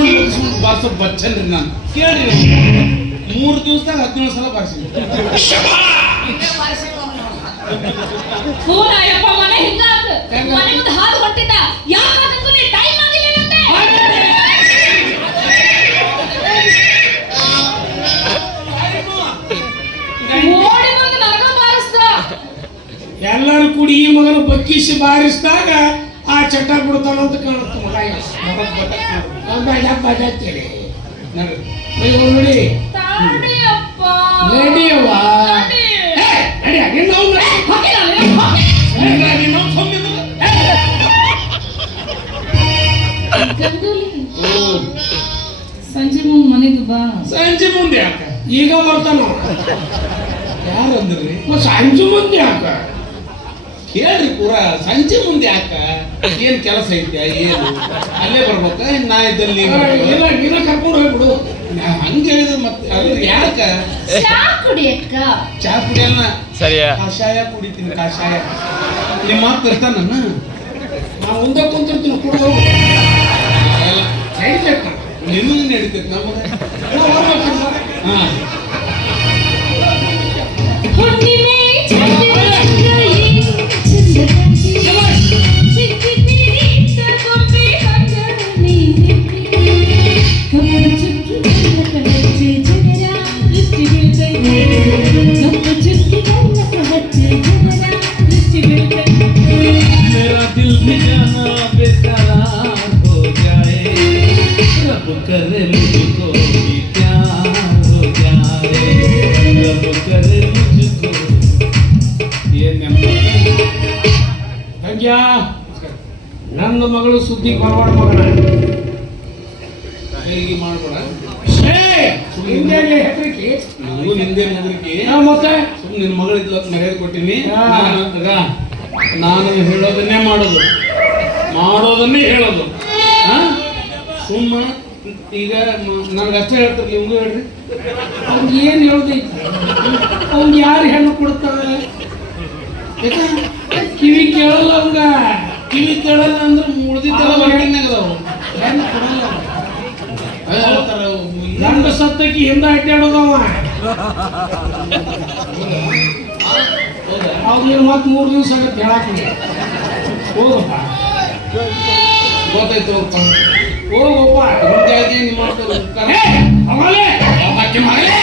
ಮುಗಿಸ್ಕೊಂಡು ಮುಗಿಸ್ಕೊಂಡು ಬಾರಿಸೋ ಬಚ್ಚನ್ ರೀ ನಾನು ಕೇಳಿ ಮೂರು ದಿವಸದಾಗ ಹದಿನೇಳು ಸಲ ಬಾರಿಸಿದ್ವಿ ಫೋನ್ ಅಯ್ಯಪ್ಪ ಮನೆ ಹಿಂಗಾತ ಮನೆ ಮುಂದೆ ಹಾದು ಹೊಂಟಿದ್ದ ಯಾಕಾಗಂತೂ ನೀ ಟೈಮ್ ಆಗಿಲ್ಲೇನಂತೆ ಓಡಿ ಬಂದು ನನಗ ಬಾರಿಸ್ದ ಎಲ್ಲರೂ ಕೂಡಿ ಈ ಮಗನ ಬಕ್ಕಿಸಿ ಬಾರಿಸಿದಾಗ ಆ ಚಟ ಬಿಡ್ತಾನಂತ ಕಾಣುತ್ತೆ ಮಗ. ಅಂತೇಳಿ ನೋಡಿ. ತಾಡಿಯಪ್ಪ. ನಡಿಯವ್ವ. ನಡಿ. ನಡಿ ನಿನ್ನ ಅವ್ನ. ಹೋಗಿಲ್ಲ ನೀನು, ಹೋಗಿ. ಗಂಗೂಲಿ, ಸಂಜೆ ಮುಂದ್ ಮನೆಗೆ ಬಾ. ಸಂಜೆ ಮುಂದೆ ಯಾಕ? ಈಗ ಬರ್ತಾನ ಯಾರಂದ್ರಿ? ಸಂಜೆ ಮುಂದೆ ಯಾಕ? ಕೇಳ್ರಿ ಪೂರಾ ಸಂಜೆ ಮುಂದೆ ಯಾಕ? ಏನ್ ಕೆಲಸ ಐತೆ ಏನು? ಅಲ್ಲೇ ಬರ್ಬೇಕ? ನಾ ಇದ್ದಲ್ಲಿ? ಇಲ್ಲ ನೀನ ಕರ್ಕೊಂಡು ಹೋಗ್ಬಿಡು. ನಾ ಹಂಗ ಹೇಳಿದ್ರೆ ಮತ್ತೆ ಅದು ಯಾಕ? ಚಾ ಕುಡಿಯಕ್ಕ ಚಾ ಕುಡಿಯಲ್ಲ ಸರಿಯಾ? ಕಷಾಯ ಕುಡಿತೀನಿ ಕಷಾಯ. ನಿಮ್ಮ ಮಾತು ಇರ್ತಾನ ನಾ ಮುಂದೆ ಕುಂತಿರ್ತೀನಿ ಕೂಡ ನಡೀತೈತ ನಿಮಗೆ. ನಡೀತೈತಿ ನಮಗೆ. ಹಾ. ನನ್ನ ಮಗಳು ಸುದ್ದಿ ಬರವಾಡ ಮಗನ ಹೇಗೆ ಮಾಡ್ಬೇಡ? ಹೆದರಿಕೆ? ನನಗೂ ನಿಂದೆ ಮತ್ತೆ? ಸುಮ್ಮನೆ ನಿನ್ನ ಮಗಳಿದ್ಲ ಮರ್ಯಾದೆ ಕೊಟ್ಟಿನಿ. ನಾನು ನಾನು ಹೇಳೋದನ್ನೇ ಮಾಡೋದು. ಮಾಡೋದನ್ನೇ ಹೇಳೋದು. ಸುಮ್ಮ ಈಗ ನನಗೆ ಅಷ್ಟೇ ಹೇಳ್ತಾರೆ ನಿಮ್ಗೂ ಹೇಳ್ರಿ. ಅವ್ರಿಗೆ ಏನು ಹೇಳ್ದೈತಿ ಅವ್ನ್ ಯಾರು ಹೆಣ್ಣು ಕೊಡ್ತಾರೆ ಯಾಕೆ? ಕಿವಿ ಕೇಳಲ್ಲ ಅವಂಗ ಕಿವಿ ಕೇಳಲ್ಲ ಅಂದ್ರೆ ಮುಳ್ದಿದ್ದೆಲ್ಲ ಅದಾವು ಹೆಣ್ಣು ಕೊಡಲ್ಲ ಗಂಡ ಸತ್ತಕ್ಕೆ ಹಿಂದ ಅಡ್ಡಾಡೋದವ ಹೌದಾ ಅವ್ನಿಗೆ ಮತ್ ಮೂರ್ ದಿವಸ ಆಗತ್ತೆ ಹೇಳಾಕ ಹೋಗಪ್ಪ ಗೊತ್ತಾಯ್ತು ಹೋಗಪ್ಪ. ओ गोपा आठवण द्यायची निमंत हमाले बापाचे मारले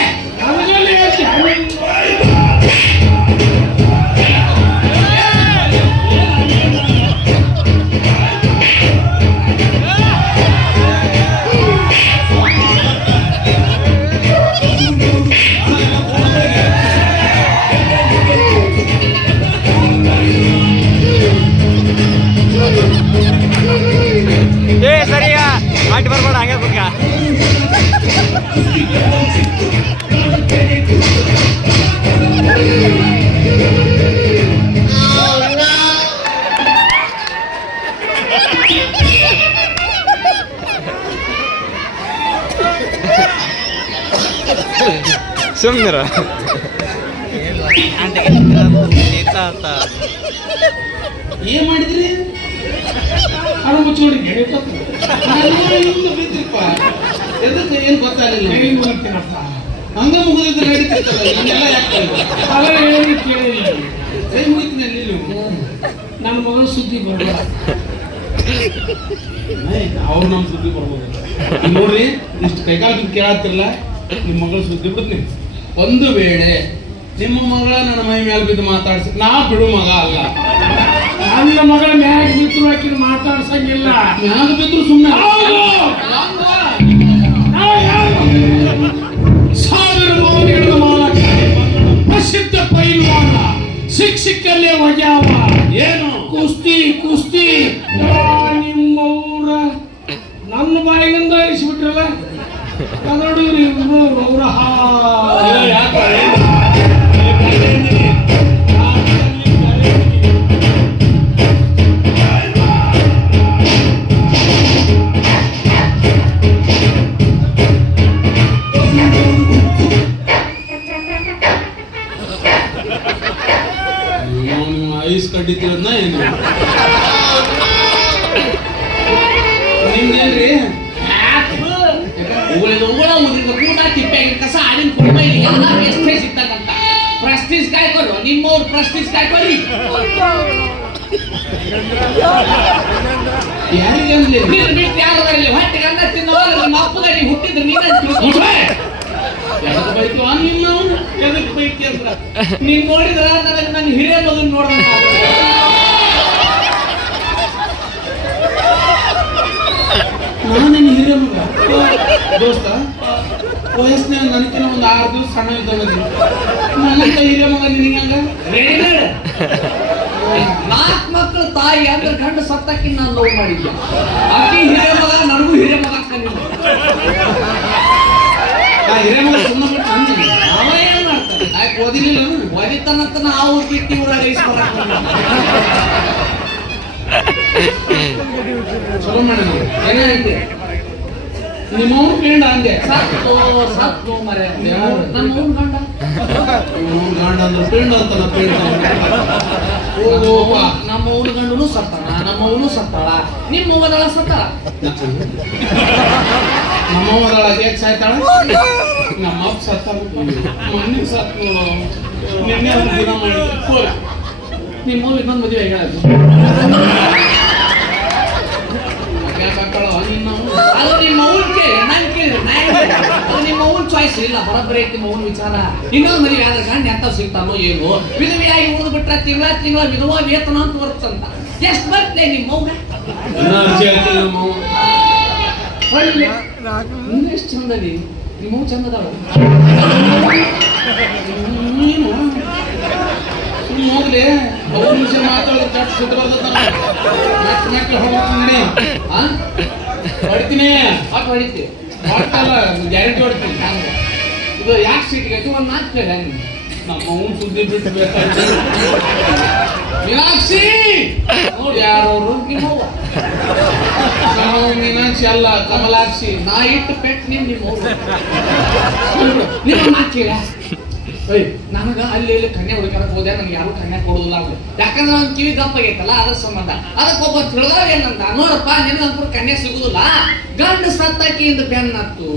ಸುಮ್ಮನಿರ ಏನ್ ಮಾಡಿದ್ರಿ? ಅದು ಬಿದ್ರಿಪ್ಪ ಎದಕ್ಕೆ ಏನ್ ಗೊತ್ತಾಗಲಿಲ್ಲ ಕೈ ಮುಗಿತೀನಪ್ಪ. ಹಂಗ ಮುಗಿದಿದ್ರೆ ನಡೀತಿರ್ತಲ್ಲ ಹಿಂಗೆಲ್ಲ ಯಾಕೆ ಅಲ್ಲ ಹೇಳಿ ಕೇಳಿಲ್ಲ ಕೈ ಮುಗಿತೀನಿ ಅಲ್ಲಿ ನೀವು ನನ್ನ ಮಗಳು ಸುದ್ದಿ ಬರಲ್ಲ ಅವ್ರು ನಮ್ಮ ಸುದ್ದಿ ಬರ್ಬೋದು. ಈಗ ನೋಡ್ರಿ ಇಷ್ಟು ಕೈಕಾಲ ಕೇಳತ್ತಿರಲ್ಲ ನಿಮ್ಮ ಮಗಳ ಸುದ್ದಿ ಬಿಡ್ತೀನಿ ಒಂದು ವೇಳೆ ನಿಮ್ಮ ಮಗಳ ನನ್ನ ಮೈ ಮೇಲೆ ಬಿದ್ದು ಮಾತಾಡ್ಸಿ ನಾ ಬಿಡು ಮಗ ಅಲ್ಲ. ನನ್ನ ಮಗಳ ಮ್ಯಾಗ ಬಿದ್ರು ಹಾಕಿ ಮಾತಾಡ್ಸಂಗಿಲ್ಲ. ಮ್ಯಾಗ ಬಿದ್ರು ಸುಮ್ಮನೆ? ಸಾವಿರ ಮೌಲ್ಯಗಳ ಮಾಲಕ. ಪ್ರಸಿದ್ಧ ಪೈಲ್ವಾನ. ಶಿಕ್ಷಕಲ್ಲೇ ಒಗ್ಯಾವ. ಏನು? ಕುಸ್ತಿ ಕುಸ್ತಿ. ನಿಮ್ಮವ್ರ ನನ್ನ ಬಾಯಿಗಿಂದ ಇರಿಸ್ಬಿಟ್ರಲ್ಲ ಕನ್ನಡಿಗರು ಇಬ್ರು ಅವ್ರ ಅಯ್ಯೋ, ಯಾಕೆ? ಅಯ್ಯೋ, ನಿಮ್ಮ ಐಸ್ ಕಡ್ಡಿತಿರೋದ್ನ ಏನು ನಿಮ್ದೇನ್ರಿ ಕಸ ಆಡಿನ ಕುಟುಂಬ ಇಲ್ಲಿ ಎಲ್ಲ ಎಷ್ಟೇ ಸಿಗ್ತಕ್ಕಂತ ಪ್ರೆಸ್ಟೀಜ್ ಕಾಯ್ಕೊರು ನಿಮ್ಮವ್ರ ಯಾರಿಗೆ ಅನ್ಲಿ ನೀನು ಬಿಟ್ಟು ಯಾರು ಇಲ್ಲಿ ಹೊಟ್ಟೆಗೆ ಅನ್ನ ತಿನ್ನೋಲ್ಲ ನಿಮ್ಮ ಅಪ್ಪಗ ನೀವು ಹುಟ್ಟಿದ್ರೆ ನೀನೇ ತಿಳ್ಕೊಂಡು ಬೈತು ನಿನ್ನ ಎದಕ್ಕೆ ಬೈತಿ ಅಂತ. ನೀನ್ ನೋಡಿದ್ರ ನನಗೆ ನನ್ನ ಹಿರಿಯ ಮಗನ್ ನೋಡ್ದಂಗ ನಾನೇನು ಹಿರಿಯ ಮಗ ದೋಸ್ತ ವಯಸ್ಸಿನ ನನಗಿನ ಒಂದು ಆರು ದಿವಸ ಸಣ್ಣ ಇದ್ದವನಿ ನನ್ನಂತ ಹಿರಿಯ ಮಗ ನಾಲ್ಕು ಮಕ್ಕಳು ತಾಯಿ ಅಂದ್ರೆ ಗಂಡ ಸತ್ತಕ್ಕಿ ನಾನು ಲವ್ ಮಾಡಿದ್ದೆ ಅಕ್ಕಿ ಹಿರಿಯ ಮಗ ನನಗೂ ಹಿರಿಯ ಮಗ ನಾ ಹಿರಿಯ ಮಗ ಸುಮ್ಮನೆ ಅವ ಏನ್ ಮಾಡ್ತಾನೆ ಆಯ್ತು ಓದಿಲಿಲ್ಲ ನಾನು. ಒದಿತನಂತ ನಾವು ಕಿಟ್ಟಿ ಊರಾಗ ಇಸ್ಕೊಳಕ್ ಚಲೋ ಮಾಡಿ ಏನಾಗಿದೆ ನಿಮ್ಮ ಅವ್ನು ಗಂಡ ಅಂದೆ. ಸತ್ತು ಸತ್ತು ಮರೆ ನಮ್ಮ ಗಂಡ? ಗಂಡ ಅಂದ್ರೆ ಪಿಂಡ ಅಂತ ಪಿಂಡ ನಮ್ಮ ಗಂಡನು ಸತ್ತಾಳ ನಮ್ಮ ಅವನು ಸತ್ತಾಳ. ನಿಮ್ಮ ಅವ್ವದಳ ಸತ್ತಾಳ. ನಮ್ಮ ಮಗಳ ಯಾಕೆ ಸಾಯ್ತಾಳ? ನಮ್ಮ ಅಪ್ಪ ಸತ್ತಾಳ. ಮಣ್ಣಿಗೆ ಸತ್ ನಿನ್ನೆ ಒಂದು ದಿನ ಮಾಡಿದ್ರು ಪೂರ ನಿಮ್ಮ ಮದುವೆ ಹೇಳೋದು ಯಾಕೆ ಹಾಕಳ ನಿನ್ನ ಅದು ನಿಮ್ಮ ಅವ್ನ ಕೇಳಿ ನಾನು ಕೇಳಿ ನಾನು ಅದು ನಿಮ್ಮ ಅವ್ನ ಚಾಯ್ಸ್ ಇಲ್ಲ ಬರೋಬ್ಬರಿ ಐತಿ ನಿಮ್ಮ ಅವ್ನ ವಿಚಾರ. ಇನ್ನೊಂದು ಮದುವೆ ಆದ್ರೆ ಗಂಡ ಎಂತ ಸಿಗ್ತಾನೋ ಏನು. ವಿಧವೆಯಾಗಿ ಓದ್ಬಿಟ್ರೆ ಬಿಟ್ರೆ ತಿಂಗಳ ತಿಂಗಳ ವಿಧವಾ ವೇತನ ಅಂತ ಬರ್ತಂತ ಎಷ್ಟು ಬರ್ತದೆ ನಿಮ್ಮ ಅವ್ನ ಚಂದ ಒಳ್ಳೆ. ಎಷ್ಟು ಚಂದದಿ? ನಿಮ್ಮ ಅವ್ವ ಚಂದದವ ನೀನು? ಹೋಗ್ಲಿ ಅವ್ರ ಮಾತಾಡೋದು ಚಟ್ ಸುತ್ತ ಬರ್ತದ ಮಕ್ಕಳು ಹೊಡ್ತೀನಿ ಆ? ಹೊಡಿತೀನಿ ಅಕ್ಕ ಹೊಡಿತಿ. ಗ್ಯಾರಂಟಿ ಹೊಡ್ತೀನಿ. ನಾನು ಇದು ಯಾಕೆ ಸೀಟ್ಗೆ ಒಂದು ಮಾತು ಕೇಳ ನಮ್ಮ ಅವ್ನು ಸುದ್ದಿ ಬಿಟ್ಟು ಮೀನಾಕ್ಷಿ! ನೋಡಿ ಯಾರವರು ನಿಮ್ಮವ್ವ ನಮ್ಮ ಮೀನಾಕ್ಷಿ ಅಲ್ಲ, ಕಮಲಾಕ್ಷಿ. ನಾ ಇಟ್ಟು ಪೆಟ್ಟು ನಿಮ್ ನಿಮ್ಮ. ನಿಮ್ಮ ಮಾತು ಕೇಳ. ನನಗ ಅಲ್ಲಿ ಇಲ್ಲಿ ಕನ್ಯಾ ಹುಡುಕಕ್ಕೆ ಹೋದೆ, ನನ್ಗೆ ಯಾರು ಕನ್ಯಾ ಕೊಡುದಿಲ್ಲ ಅವ್ರು ಯಾಕಂದ್ರೆ ಅವ್ನ ಕಿವಿ ದಪ್ಪಾಗೈತಲ್ಲ ಅದ್ರ ಸಂಬಂಧ. ಅದಕ್ಕೆ ಒಬ್ಬ ತಿಳಿದಾಗ ಏನಂತ ನೋಡಪ್ಪ, ನಿನಗಂತೂ ಕನ್ಯಾ ಸಿಗುದಿಲ್ಲ. ಗಂಡು ಸತ್ತಾಕಿಯಿಂದ ಬೆನ್ನತ್ತು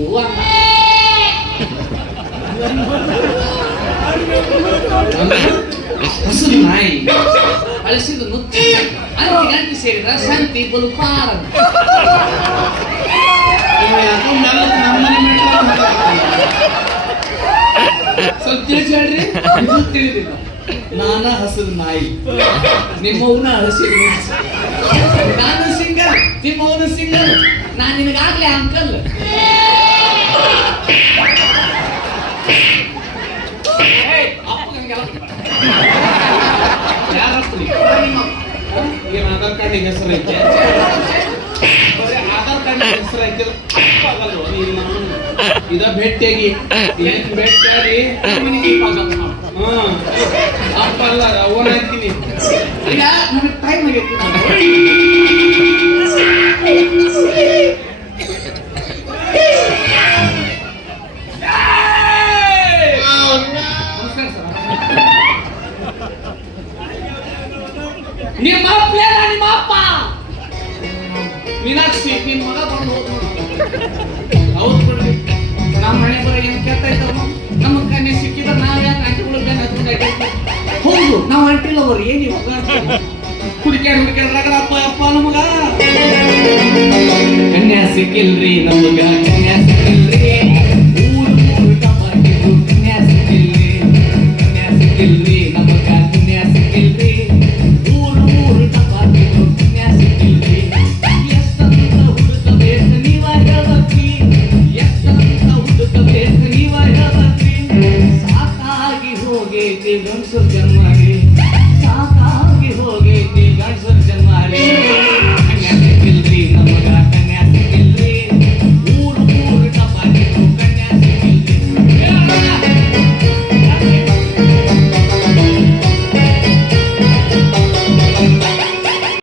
ಹಸು ನಾಯಿ, ಅಳಿಸಿದ ನುಚ್ಚು. ಅಲ್ಲಿ ಗಂಟಿ ಸೇರಿದ್ರ ಸಂತಿ ಮೆಲ್ಲಗ್ ನಮ್ಮನೆ ಮಾತಾಡ್ತಾನೆ. ಹೇಳ್ರಿ. ತಿಳಿದಿಲ್ಲ. ನಾನ ಹಸದ ನಾಯಿ. ನಿಮ್ಮವನ ನುಚ್ಚು ನಾನು ಸಿಂಗಲ್, ನಿಮ್ಮವನು ಸಿಂಗಲ್. ನಾನು ನಿನಗಾಗ್ಲೇ ಅಂಕಲ್ ಏನ್ ಆಧಾರ್ ಕಾರ್ಡಿಗೆ ಹೆಸರು ಐತೆ? ಆಧಾರ್ ಕಾರ್ಡ್ ಹೆಸರು ಐತೆ. ಆಗಲ್ವ ನೀನು ನಾನು? ಇದ ಭೇಟಿಯಾಗಿ. ಏನ್ ಭೇಟಿಯಾಗಿ? ಅಪ್ಪ ಅಲ್ಲ ಓನ್ ಹಾಕ್ತೀನಿ ನನಗೆ ಟೈಮ್ ಆಗೈತಿ. ಏನ್ ಕೇಳ್ತಾಯ್ತವ ನಮ್ಮ ನಾವ್ ಹೌದು, ನಾವು ಅಂಟಿಲ್ಲ ಅವ್ರು, ಏನ್ ಇವಾಗ ರಗಡ ಅಪ್ಪ ಅಪ್ಪ, ನಮಗ. ಕನ್ಯಾ ಸಿಕ್ಕಿಲ್ರಿ ನಮಗ.